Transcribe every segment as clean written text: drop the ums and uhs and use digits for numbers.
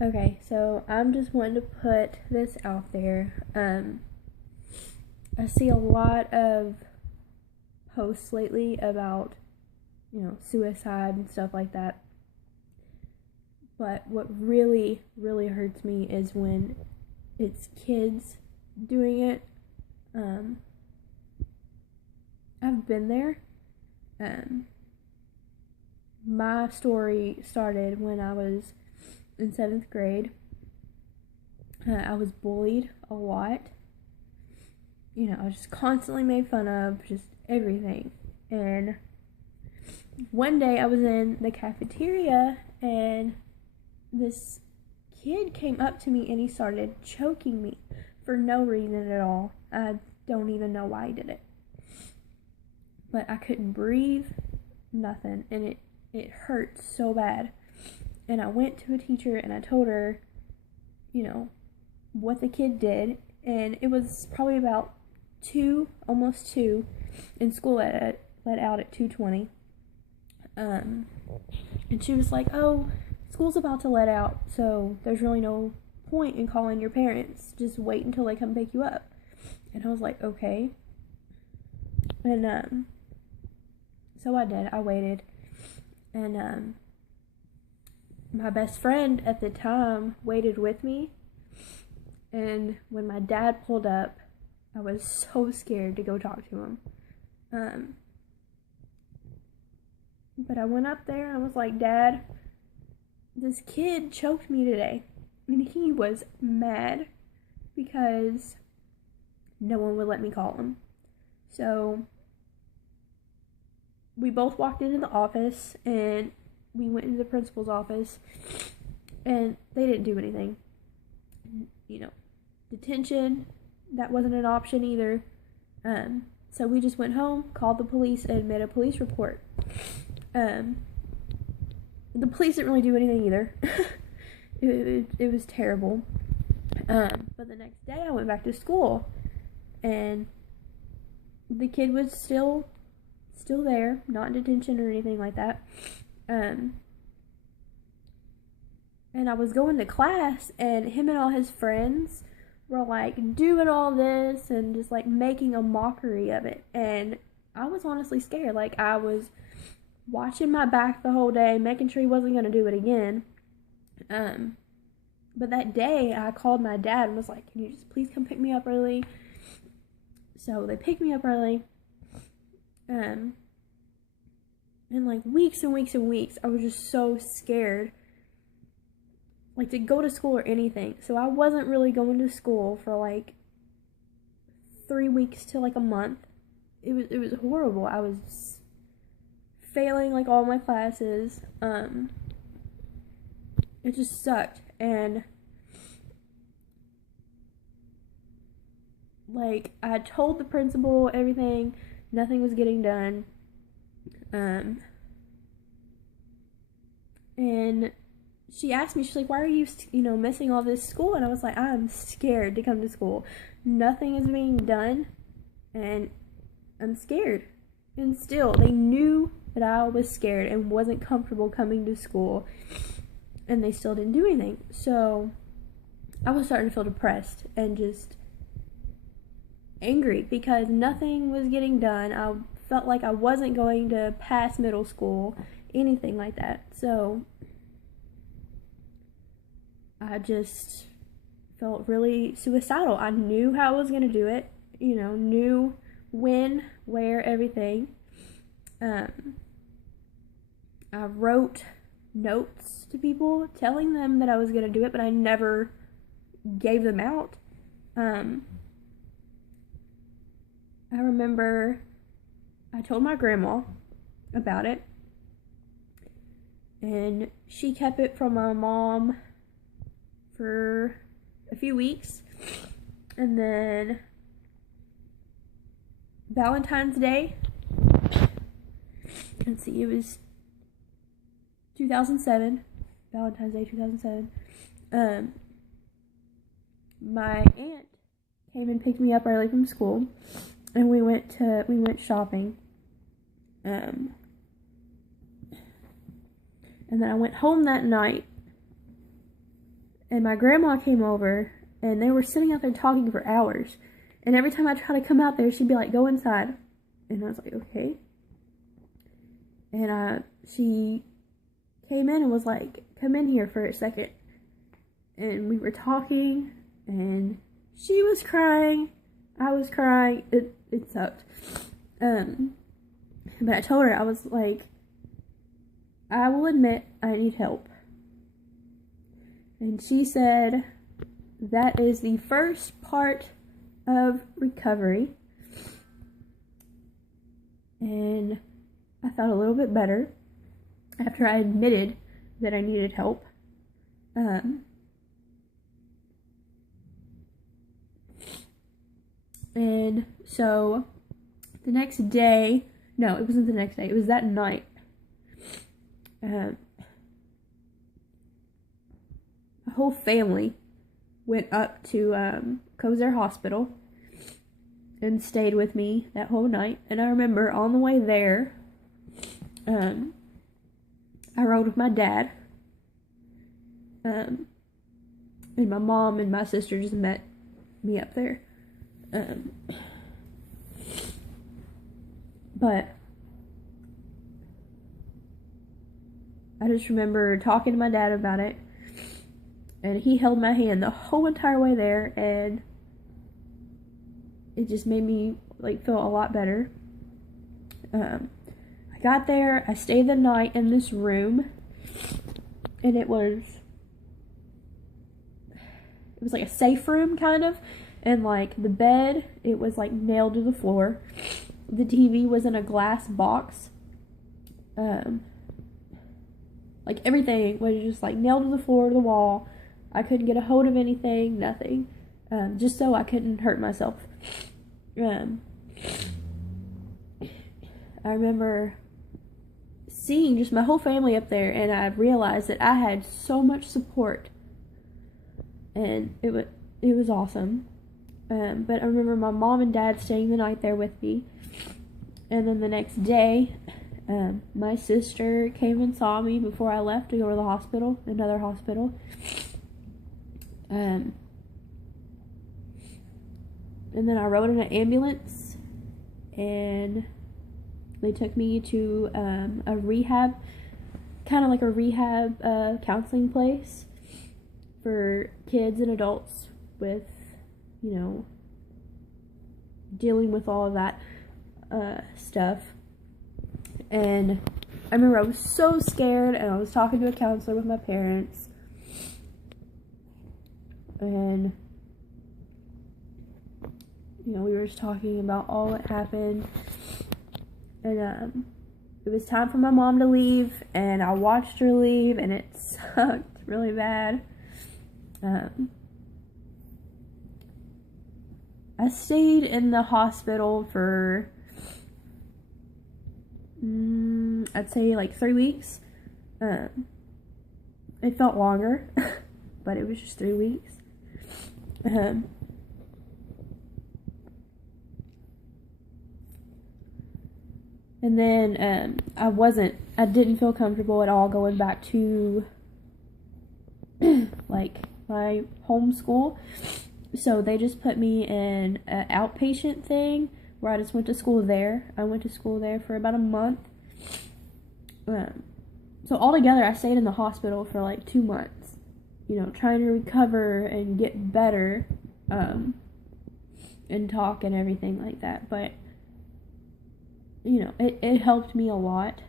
Okay, so I'm just wanting to put this out there. I see a lot of posts lately about, suicide and stuff like that. But what really, really hurts me is when it's kids doing it. Um, I've been there. Um, my story started when I was in seventh grade. I was bullied a lot. I was just constantly made fun of, just everything. And one day I was in the cafeteria and this kid came up to me and he started choking me for no reason at all. I don't even know why he did it. But I couldn't breathe, nothing, and it hurt so bad. And I went to a teacher and I told her, what the kid did, and it was probably about 2, almost 2, and school let out at 2:20. And she was like, "Oh, school's about to let out, so there's really no point in calling your parents. Just wait until they come pick you up." And I was like, "Okay." And so I did. I waited, and my best friend at the time waited with me. And when my dad pulled up, I was so scared to go talk to him. But I went up there and I was like, "Dad, this kid choked me today." And he was mad because no one would let me call him. So we both walked into the office and we went into the principal's office and they didn't do anything. Detention, that wasn't an option either. So we just went home, called the police, and made a police report. The police didn't really do anything either. It was terrible. But the next day I went back to school, and the kid was still there, not in detention or anything like that. And I was going to class, and him and all his friends were like doing all this and just like making a mockery of it. And I was honestly scared. Like, I was watching my back the whole day, making sure he wasn't going to do it again. But that day I called my dad and was like, "Can you just please come pick me up early?" So they picked me up early. And like weeks and weeks and weeks, I was just so scared, like, to go to school or anything. So I wasn't really going to school for like 3 weeks to like a month. It was horrible. I was failing like all my classes. It just sucked. And like, I told the principal everything, nothing was getting done. And she asked me, she's like, "Why are you, missing all this school?" And I was like, "I'm scared to come to school. Nothing is being done, and I'm scared." And still, they knew that I was scared and wasn't comfortable coming to school, and they still didn't do anything. So I was starting to feel depressed and just angry because nothing was getting done. I felt like I wasn't going to pass middle school, anything like that. So I just felt really suicidal. I knew how I was going to do it, knew when, where, everything. I wrote notes to people telling them that I was going to do it, but I never gave them out. I remember I told my grandma about it, and she kept it from my mom for a few weeks. And then Valentine's Day, let's see, it was 2007, Valentine's Day 2007. My aunt came and picked me up early from school, and we went shopping. And then I went home that night, and my grandma came over, and they were sitting out there talking for hours. And every time I try to come out there, she'd be like, go inside. And I was like, okay. And she came in and was like, come in here for a second. And we were talking, and she was crying. I was crying. It sucked. But I told her, I was like, I will admit I need help. And she said, that is the first part of recovery. And I felt a little bit better after I admitted that I needed help. And so the next day, no, it wasn't the next day, it was that night. My whole family went up to Kozer Hospital and stayed with me that whole night. And I remember on the way there, I rode with my dad. And my mom and my sister just met me up there. But I just remember talking to my dad about it, and he held my hand the whole entire way there, and it just made me like feel a lot better. I got there, I stayed the night in this room, and it was like a safe room kind of. And like the bed, it was like nailed to the floor. The TV was in a glass box. Like everything was just like nailed to the floor, to the wall. I couldn't get a hold of anything, nothing. Just so I couldn't hurt myself. I remember seeing just my whole family up there, and I realized that I had so much support. And it was awesome. But I remember my mom and dad staying the night there with me. And then the next day, my sister came and saw me before I left to go to the hospital, another hospital. And then I rode in an ambulance, and they took me to a rehab, kind of like a rehab counseling place for kids and adults with, you know, dealing with all of that stuff. And I remember I was so scared, and I was talking to a counselor with my parents, and you know, we were just talking about all that happened. And it was time for my mom to leave, and I watched her leave, and it sucked really bad. I stayed in the hospital for I'd say like 3 weeks. It felt longer, but it was just 3 weeks. And then I didn't feel comfortable at all going back to like my home school. So they just put me in an outpatient thing where I just went to school there. I went to school there for about a month. So altogether, I stayed in the hospital for like 2 months, you know, trying to recover and get better, and talk and everything like that. But, you know, it helped me a lot.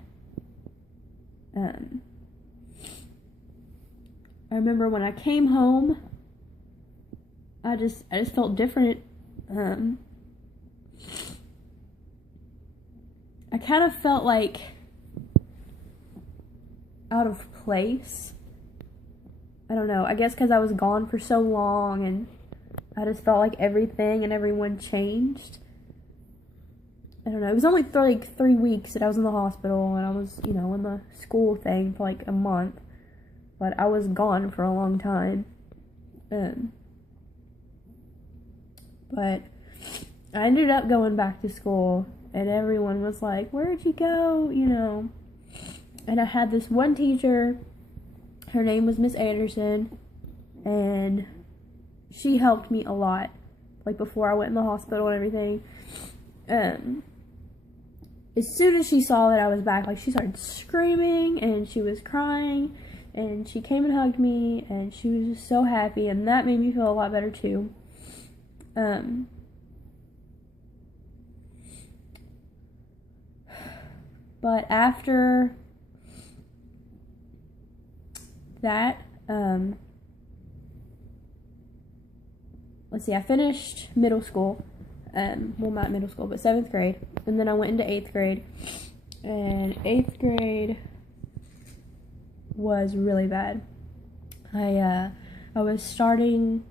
I remember when I came home, I just felt different. I kind of felt like out of place. I don't know. I guess because I was gone for so long, and I just felt like everything and everyone changed. I don't know. It was only like 3 weeks that I was in the hospital, and I was, you know, in the school thing for like a month. But I was gone for a long time. But I ended up going back to school, and everyone was like, where'd you go? You know. And I had this one teacher, her name was Miss Anderson, and she helped me a lot, like before I went in the hospital and everything. As soon as she saw that I was back, like, she started screaming and she was crying, and she came and hugged me, and she was just so happy, and that made me feel a lot better too. But after that, let's see, I finished middle school. Well, not middle school, but 7th grade. And then I went into 8th grade. And 8th grade was really bad. I was starting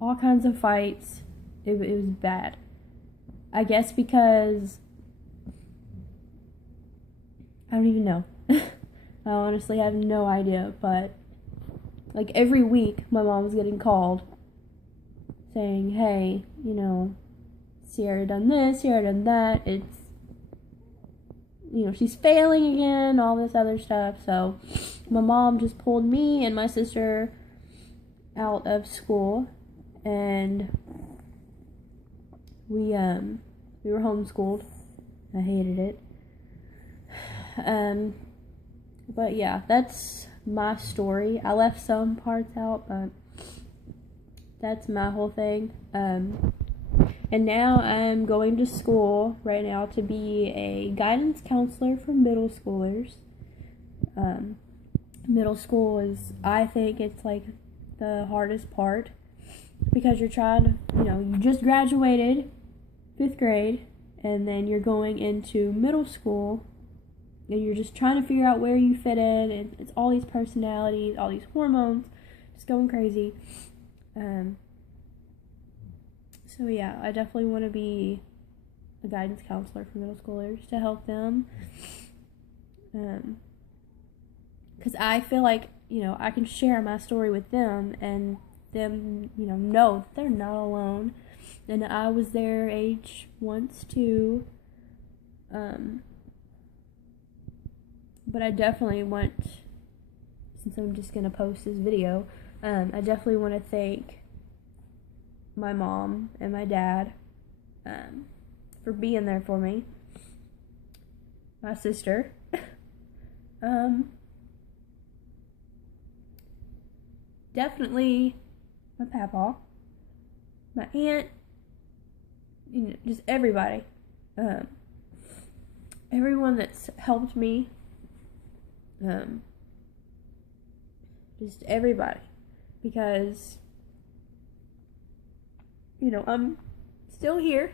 all kinds of fights. It was bad. I guess because I don't even know. I honestly have no idea, but like every week my mom was getting called saying, hey, you know, Sierra done this, Sierra done that, it's, you know, she's failing again, all this other stuff. So my mom just pulled me and my sister out of school, and we were homeschooled. I hated it. But yeah, that's my story. I left some parts out, but that's my whole thing. And now I'm going to school right now to be a guidance counselor for middle schoolers. Middle school is, I think it's like the hardest part, because you're trying to, you know, you just graduated 5th grade, and then you're going into middle school, and you're just trying to figure out where you fit in, and it's all these personalities, all these hormones, just going crazy. So yeah, I definitely want to be a guidance counselor for middle schoolers to help them. Because I feel like, you know, I can share my story with them, and them, you know that they're not alone. And I was their age once too. But I definitely want, since I'm just going to post this video, I definitely want to thank my mom and my dad for being there for me. My sister. Definitely my papa. My aunt. You know, just everybody. Everyone that's helped me. Just everybody. Because, you know, I'm still here.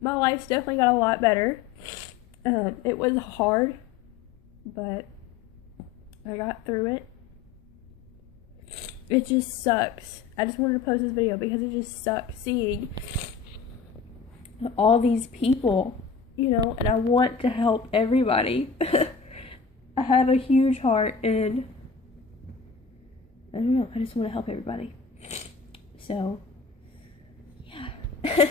My life's definitely got a lot better. It was hard, but I got through it. It just sucks. I just wanted to post this video because it just sucks seeing all these people, you know, and I want to help everybody. I have a huge heart, and I don't know, I just want to help everybody. So, yeah.